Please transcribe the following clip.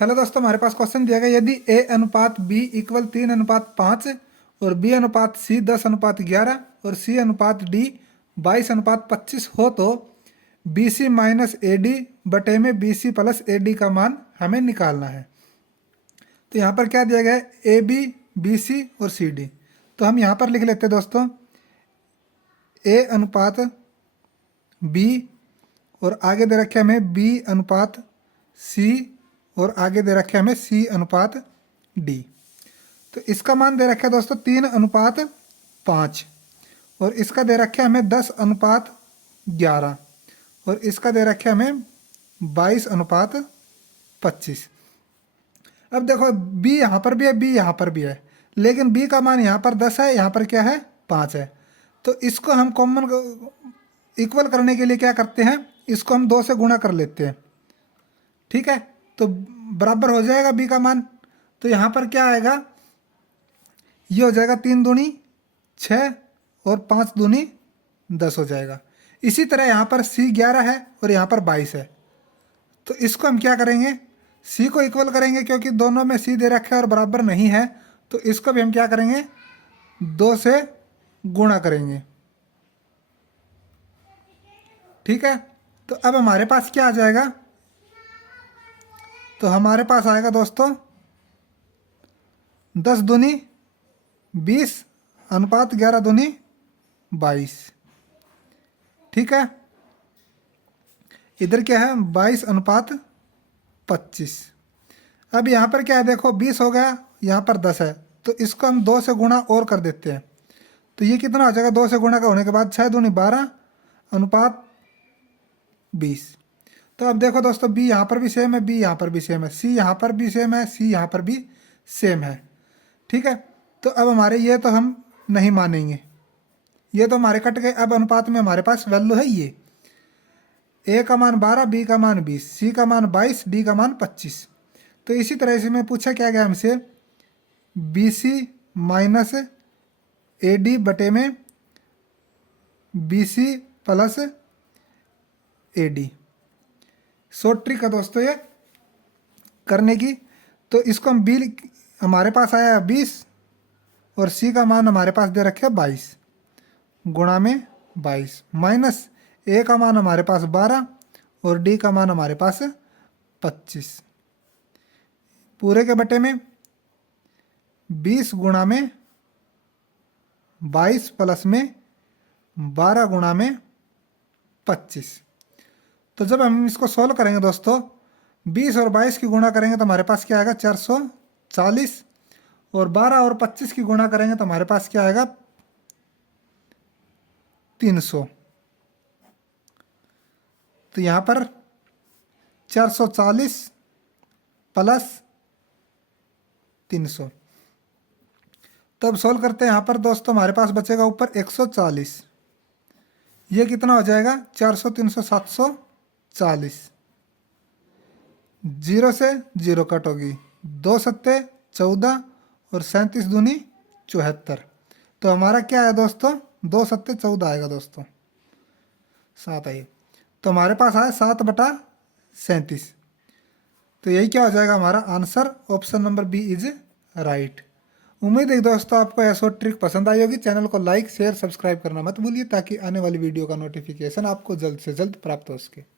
Hello दोस्तों, हमारे पास question दिया गया यदि ए अनुपात बी इक्वल 3:5 और बी अनुपात सी 10:11 और सी अनुपात डी 22:25 हो तो B C minus A D बटे में B C plus A D का मान हमें निकालना है। तो यहाँ पर क्या दिया गया है, ए बी बी सी और सी डी। तो हम यहाँ पर लिख लेते हैं दोस्तों, ए अनुपात बी और आगे दे रखे हमें बी अनुपात सी और आगे दे रखे हमें सी अनुपात डी। तो इसका मान दे रखा है दोस्तों 3:5 और इसका दे रखे हमें 10:11 और इसका दे रखे हमें 22:25। अब देखो b यहाँ पर भी है, b यहाँ पर भी है, लेकिन b का मान यहाँ पर 10 है, यहाँ पर क्या है 5 है। तो इसको हम कॉमन इक्वल करने के लिए क्या करते हैं, इसको हम 2 से गुणा कर लेते हैं। ठीक है, तो बराबर हो जाएगा b का मान। तो यहाँ पर क्या आएगा, ये हो जाएगा 3 दूनी 6 और 5 दूनी 10 हो जाएगा। इसी तरह यहाँ पर c 11 है और यहाँ पर 22 है। तो इसको हम क्या करेंगे, c को इक्वल करेंगे, क्योंकि दोनों में c दे रखा है और बराबर नहीं है। तो इसको भी हम क्या करेंगे, 2 से गुणा करेंगे। ठीक है, तो अब हमारे पास क्या आ जाएगा, तो हमारे पास आएगा दोस्तों 10 दूनी 20 अनुपात 11 दूनी 22। ठीक है, इधर क्या है 22:25। अब यहाँ पर क्या है, देखो 20 हो गया, यहाँ पर 10 है, तो इसको हम 2 से गुणा और कर देते हैं। तो ये कितना हो जाएगा, 2 से गुणा का होने के बाद 6 दूनी 12 अनुपात 20। तो अब देखो दोस्तों, b यहाँ पर भी सेम है, b यहाँ पर भी सेम है, c यहाँ पर भी सेम है, c यहाँ पर भी सेम है। ठीक है, तो अब हमारे ये तो हम नहीं मानेंगे, ये तो हमारे कट गए। अब अनुपात में हमारे पास वैल्यू है ये, a का मान 12, b का मान 20, c का मान 22, d का मान 25। तो इसी तरह से में पूछा क्या गया हमसे, B C minus A D बटे में B C plus A D. Short trick है दोस्तों ये करने की। तो इसको हम बी हमारे पास आया 20 और सी का मान हमारे पास दे रखे 22 गुणा में 22 माइनस ए का मान हमारे पास 12 और डी का मान हमारे पास 25 पूरे के बटे में 20 गुणा में 22 प्लस में 12 गुणा में 25। तो जब हम इसको सॉल्व करेंगे दोस्तों, 20 और 22 की गुणा करेंगे तो हमारे पास क्या आएगा 440 और 12 और 25 की गुणा करेंगे तो हमारे पास क्या आएगा 300। तो यहाँ पर 440 प्लस 300। तो अब सॉल्व करते हैं। यहाँ पर दोस्तों हमारे पास बचेगा ऊपर 140, ये कितना हो जाएगा 400 300 740। 0 से 0 कट होगी, 2 सत्ते 14 और 37 दूनी 74। तो हमारा क्या है दोस्तों, 2 सत्ते 14 आएगा दोस्तों, 7 आइए। तो हमारे पास आया 7/37। तो यही क्या हो जाएगा हमारा answer, option number B is right. उम्मीद है दोस्तों आपको यह शॉर्ट ट्रिक पसंद आई होगी। चैनल को लाइक शेयर सब्सक्राइब करना मत भूलिए, ताकि आने वाली वीडियो का नोटिफिकेशन आपको जल्द से जल्द प्राप्त हो सके।